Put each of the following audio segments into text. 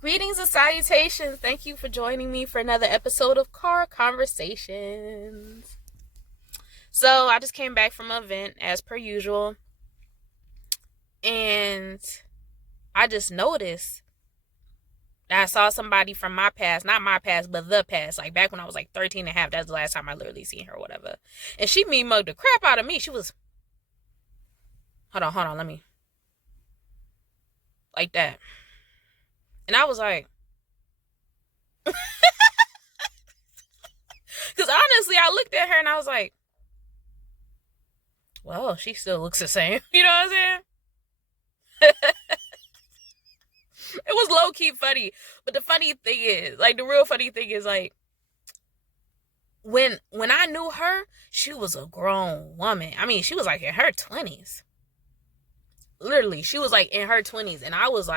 Greetings and salutations. Thank you for joining me for another episode of Car Conversations. So, I just came back from an event as per usual, and I just noticed that I saw somebody from my past, not my past, but the past, like back when I was like 13 and a half. That's the last time I literally seen her or whatever. And she mean mugged the crap out of me. She was, hold on, let me, like that. And I was like, because honestly, I looked at her and I was like, well, she still looks the same. You know what I'm saying? It was low key funny. But the funny thing is, like the real funny thing is like when I knew her, she was a grown woman. I mean, she was like in her 20s. Literally, she was like in her 20s and I was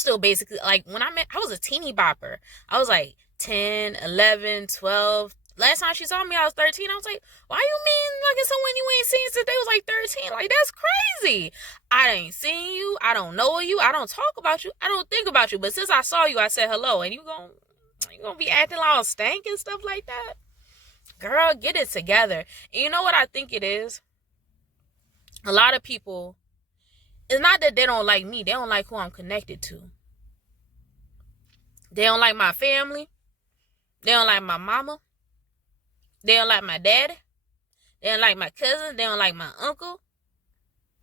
still basically like when I met I was a teeny bopper. I was like 10, 11, 12. Last time she saw me, I was 13. I was like, why you mean like it's someone you ain't seen since they was like 13? Like, that's crazy. I ain't seen you. I don't know you. I don't talk about you. I don't think about you. But since I saw you, I said hello. And you gonna be acting all stank and stuff like that? Girl, get it together. And you know what I think it is? A lot of people, it's not that they don't like me. They don't like who I'm connected to. They don't like my family. They don't like my mama. They don't like my daddy. They don't like my cousins. They don't like my uncle.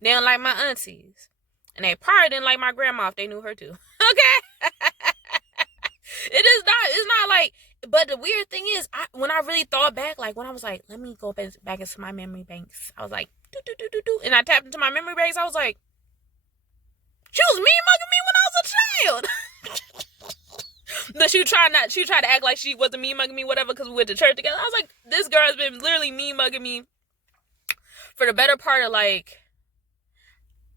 They don't like my aunties. And they probably didn't like my grandma if they knew her too. Okay? It's not like, but the weird thing is, when I really thought back, like when I was like, let me go back into my memory banks. I was like, do, do, do, do, do. And I tapped into my memory banks. I was like, she was mean mugging me when I was a child. But she tried to act like she wasn't mean mugging me, whatever, because we went to church together. I was like, this girl has been literally mean mugging me for the better part of like,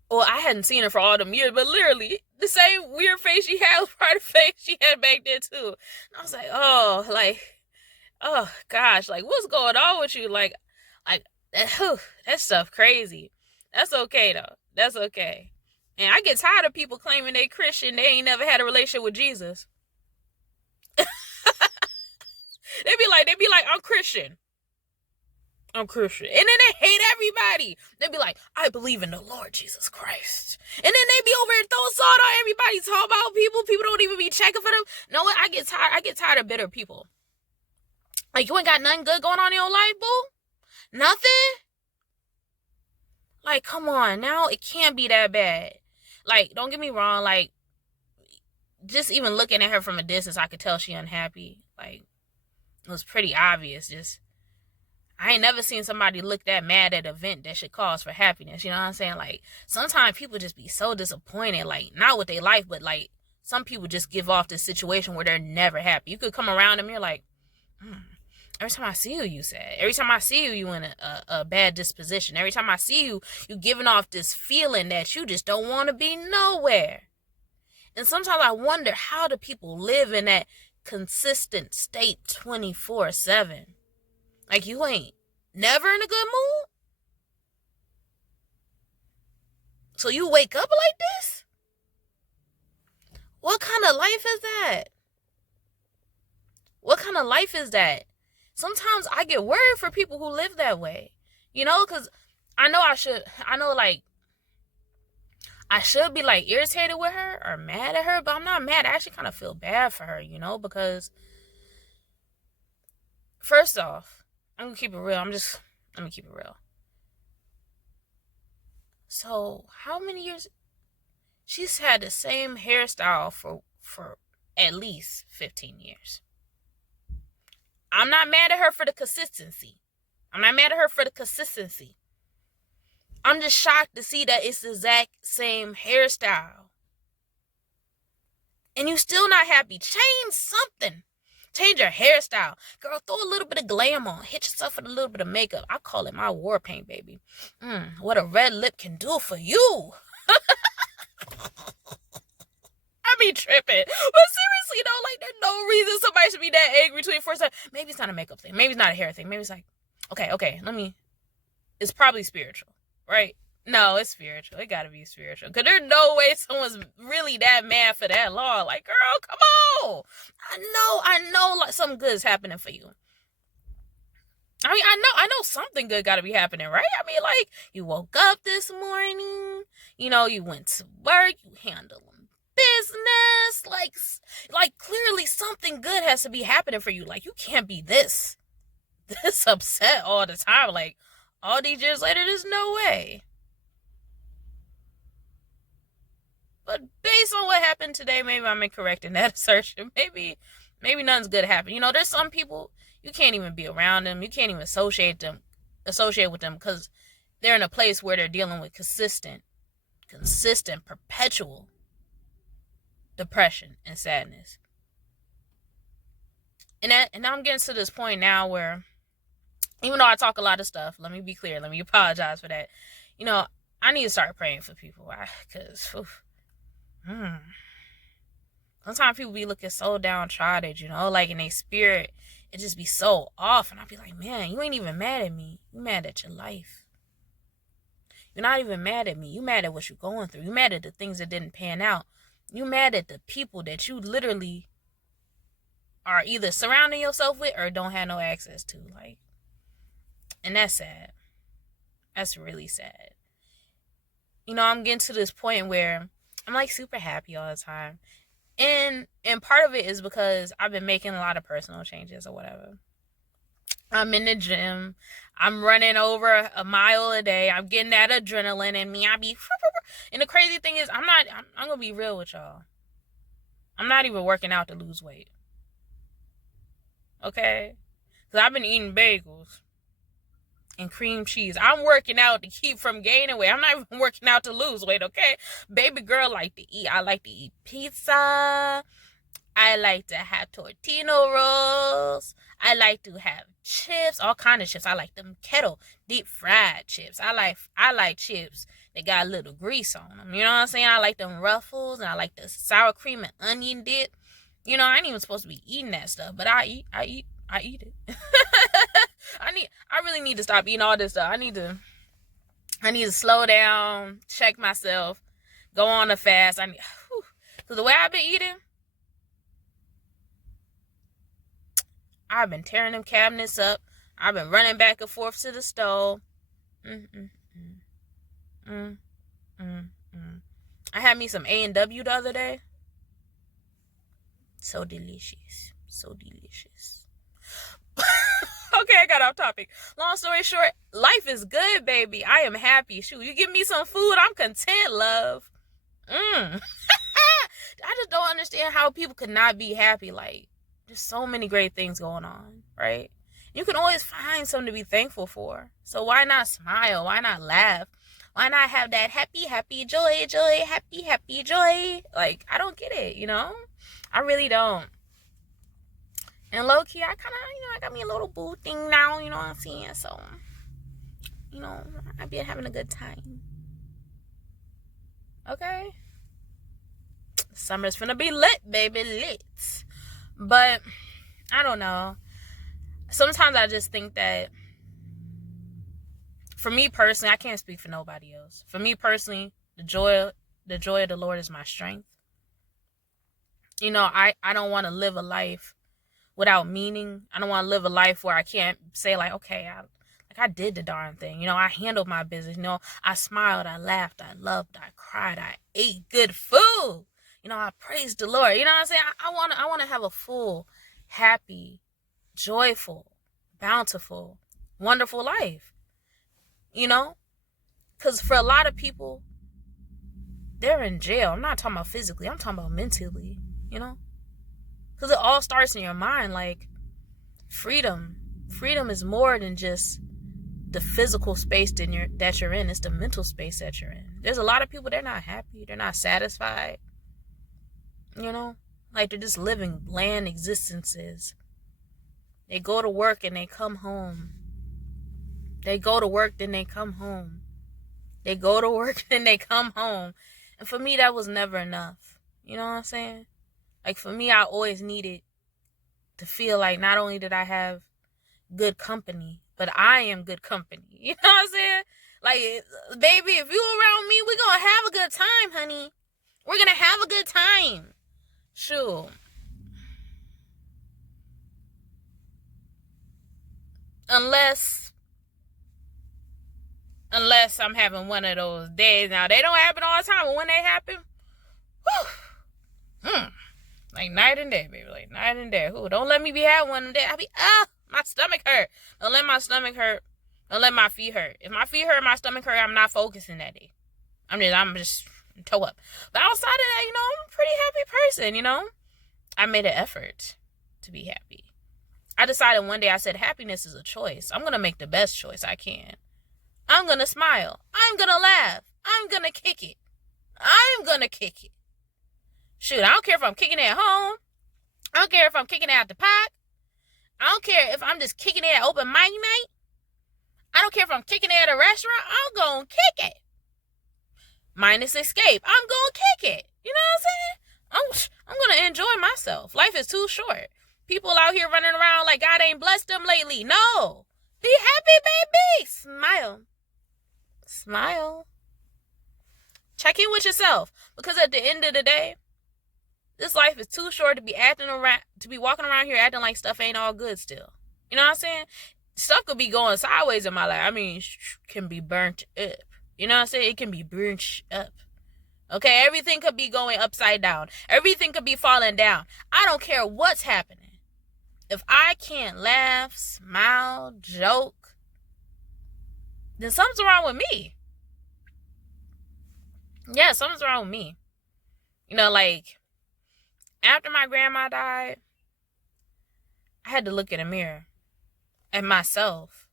well, I hadn't seen her for all them years, but literally the same weird face she had was part of the face she had back then too. And I was like, oh gosh, like what's going on with you? Like that stuff crazy. That's okay though. That's okay. And I get tired of people claiming they Christian, they ain't never had a relationship with Jesus. They be like, I'm Christian. I'm Christian. And then they hate everybody. They be like, I believe in the Lord Jesus Christ. And then they be over here throwing salt on everybody, talk about people. People don't even be checking for them. You know what? I get tired of bitter people. Like, you ain't got nothing good going on in your life, boo? Nothing? Like, come on. Now it can't be that bad. Like, don't get me wrong. Like, just even looking at her from a distance, I could tell she unhappy. Like, it was pretty obvious. Just, I ain't never seen somebody look that mad at an event that should cause for happiness. You know what I'm saying? Like, sometimes people just be so disappointed, like, not with their life, but like, some people just give off this situation where they're never happy. You could come around them, you're like, every time I see you, you sad. Every time I see you, you in a bad disposition. Every time I see you, you giving off this feeling that you just don't want to be nowhere. And sometimes I wonder, how do people live in that consistent state 24/7? Like, you ain't never in a good mood? So you wake up like this? What kind of life is that? What kind of life is that? Sometimes I get worried for people who live that way. You know, because I should be like irritated with her or mad at her, but I'm not mad. I actually kind of feel bad for her, you know, because first off, I'm gonna keep it real. Let me keep it real. So how many years? She's had the same hairstyle for at least 15 years. I'm not mad at her for the consistency. I'm just shocked to see that it's the exact same hairstyle. And you still not happy. Change something. Change your hairstyle. Girl, throw a little bit of glam on. Hit yourself with a little bit of makeup. I call it my war paint, baby. What a red lip can do for you. I be tripping. But seriously, though, like, there's no reason somebody should be that angry 24/7. Maybe it's not a makeup thing. Maybe it's not a hair thing. Maybe it's like, okay, it's probably spiritual, right? No, it's spiritual. It gotta be spiritual. Cause there's no way someone's really that mad for that long. Like, girl, come on. I know like something good is happening for you. I mean, I know something good gotta be happening, right? I mean, like, you woke up this morning, you went to work, you handled business, like clearly something good has to be happening for you. Like, you can't be this upset all the time. Like, all these years later, there's no way. But based on what happened today, maybe I'm incorrect in that assertion. Maybe nothing's good happened. There's some people you can't even be around them. You can't even associate with them because they're in a place where they're dealing with consistent, perpetual depression and sadness. And I'm getting to this point now where, even though I talk a lot of stuff, let me be clear. Let me apologize for that. I need to start praying for people because sometimes people be looking so downtrodden, like in their spirit, it just be so off. And I'll be like, man, you ain't even mad at me. You mad at your life. You're not even mad at me. You mad at what you're going through. You mad at the things that didn't pan out. You mad at the people that you literally are either surrounding yourself with or don't have no access to. Like, and that's sad. That's really sad. I'm getting to this point where I'm like super happy all the time. And part of it is because I've been making a lot of personal changes or whatever. I'm in the gym. I'm running over a mile a day. I'm getting that adrenaline in me. And the crazy thing is, I'm going to be real with y'all. I'm not even working out to lose weight. Okay? Because I've been eating bagels and cream cheese. I'm working out to keep from gaining weight. I'm not even working out to lose weight, okay? Baby girl like to eat. I like to eat pizza. I like to have tortino rolls. I like to have chips, all kind of chips. I like them kettle, deep fried chips. I like chips that got a little grease on them. You know what I'm saying? I like them Ruffles, and I like the sour cream and onion dip. I ain't even supposed to be eating that stuff, but I eat it. I really need to stop eating all this stuff. I need to slow down, check myself, go on a fast. Cause the way I've been eating, I've been tearing them cabinets up. I've been running back and forth to the stove. I had me some A&W the other day. So delicious. So delicious. Okay, I got off topic. Long story short, life is good, baby. I am happy. Shoot, you give me some food, I'm content, love. I just don't understand how people could not be happy. Like, there's so many great things going on, right? You can always find something to be thankful for. So why not smile? Why not laugh? Why not have that happy, happy, joy, happy, happy, joy? Like, I don't get it, I really don't. And low-key, I kind of, I got me a little boo thing now, you know what I'm saying? So, I've been having a good time. Okay? Summer's finna be lit, baby, lit. But, I don't know. Sometimes I just think that, for me personally, I can't speak for nobody else. For me personally, the joy of the Lord is my strength. I don't want to live a life without meaning. I don't want to live a life where I can't say like, okay, I did the darn thing. I handled my business. I smiled, I laughed, I loved, I cried, I ate good food. I praised the Lord. You know what I'm saying? I want to have a full, happy, joyful, bountiful, wonderful life. Because for a lot of people, they're in jail. I'm not talking about physically. I'm talking about mentally, Because it all starts in your mind. Like, freedom is more than just the physical space that you're in. It's the mental space that you're in. There's a lot of people, they're not happy. They're not satisfied. Like, they're just living bland existences. They go to work and they come home. They go to work, then they come home. They go to work, then they come home. And for me, that was never enough. You know what I'm saying? Like, for me, I always needed to feel like not only did I have good company, but I am good company. You know what I'm saying? Like, baby, if you around me, we're gonna have a good time, honey. We're gonna have a good time. Shoot. Unless I'm having one of those days. Now, they don't happen all the time, but when they happen, whew, like night and day, baby. Like night and day. Ooh, don't let me be having one of them days. I be, my stomach hurt. Don't let my stomach hurt. Don't let my feet hurt. If my feet hurt, my stomach hurt, I'm not focusing that day. I'm just toe up. But outside of that, I'm a pretty happy person, I made an effort to be happy. I decided one day, I said, happiness is a choice. I'm going to make the best choice I can. I'm going to smile. I'm going to laugh. I'm going to kick it. I'm going to kick it. Shoot, I don't care if I'm kicking it at home. I don't care if I'm kicking it at the park. I don't care if I'm just kicking it at open mic night. I don't care if I'm kicking it at a restaurant. I'm going to kick it. Minus escape. I'm going to kick it. You know what I'm saying? I'm going to enjoy myself. Life is too short. People out here running around like God ain't blessed them lately. No. Be happy, baby. Smile. Smile. Check in with yourself. Because at the end of the day, this life is too short to be walking around here acting like stuff ain't all good still. You know what I'm saying? Stuff could be going sideways in my life. I mean, can be burnt up. You know what I'm saying? It can be burnt up. Okay? Everything could be going upside down. Everything could be falling down. I don't care what's happening. If I can't laugh, smile, joke, then something's wrong with me. Yeah, something's wrong with me. Like, after my grandma died, I had to look in a mirror at myself.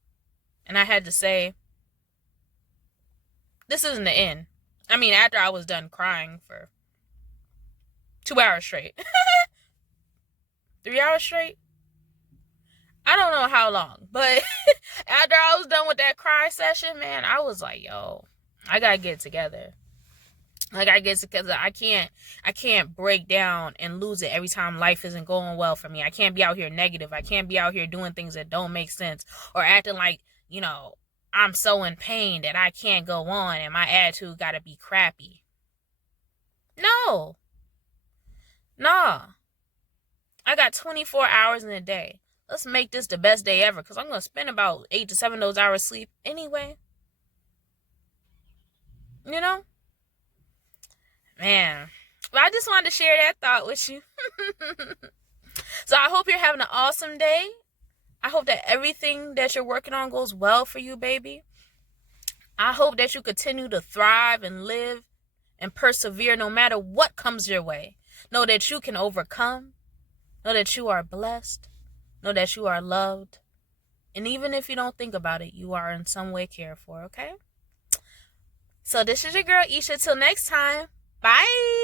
And I had to say, this isn't the end. I mean, after I was done crying for 2 hours straight. 3 hours straight? I don't know how long. But after I was done with that cry session, man, I was like, yo, I gotta get it together. Like, I guess because I can't break down and lose it every time life isn't going well for me. I can't be out here negative. I can't be out here doing things that don't make sense or acting like, I'm so in pain that I can't go on and my attitude got to be crappy. No. Nah. I got 24 hours in a day. Let's make this the best day ever because I'm going to spend about 8 to 7 of those hours sleep anyway. Man, but I just wanted to share that thought with you. So I hope you're having an awesome day. I hope that everything that you're working on goes well for you, baby. I hope that you continue to thrive and live and persevere no matter what comes your way. Know that you can overcome. Know that you are blessed. Know that you are loved. And even if you don't think about it, you are in some way cared for, okay? So this is your girl, Isha. Till next time. Bye.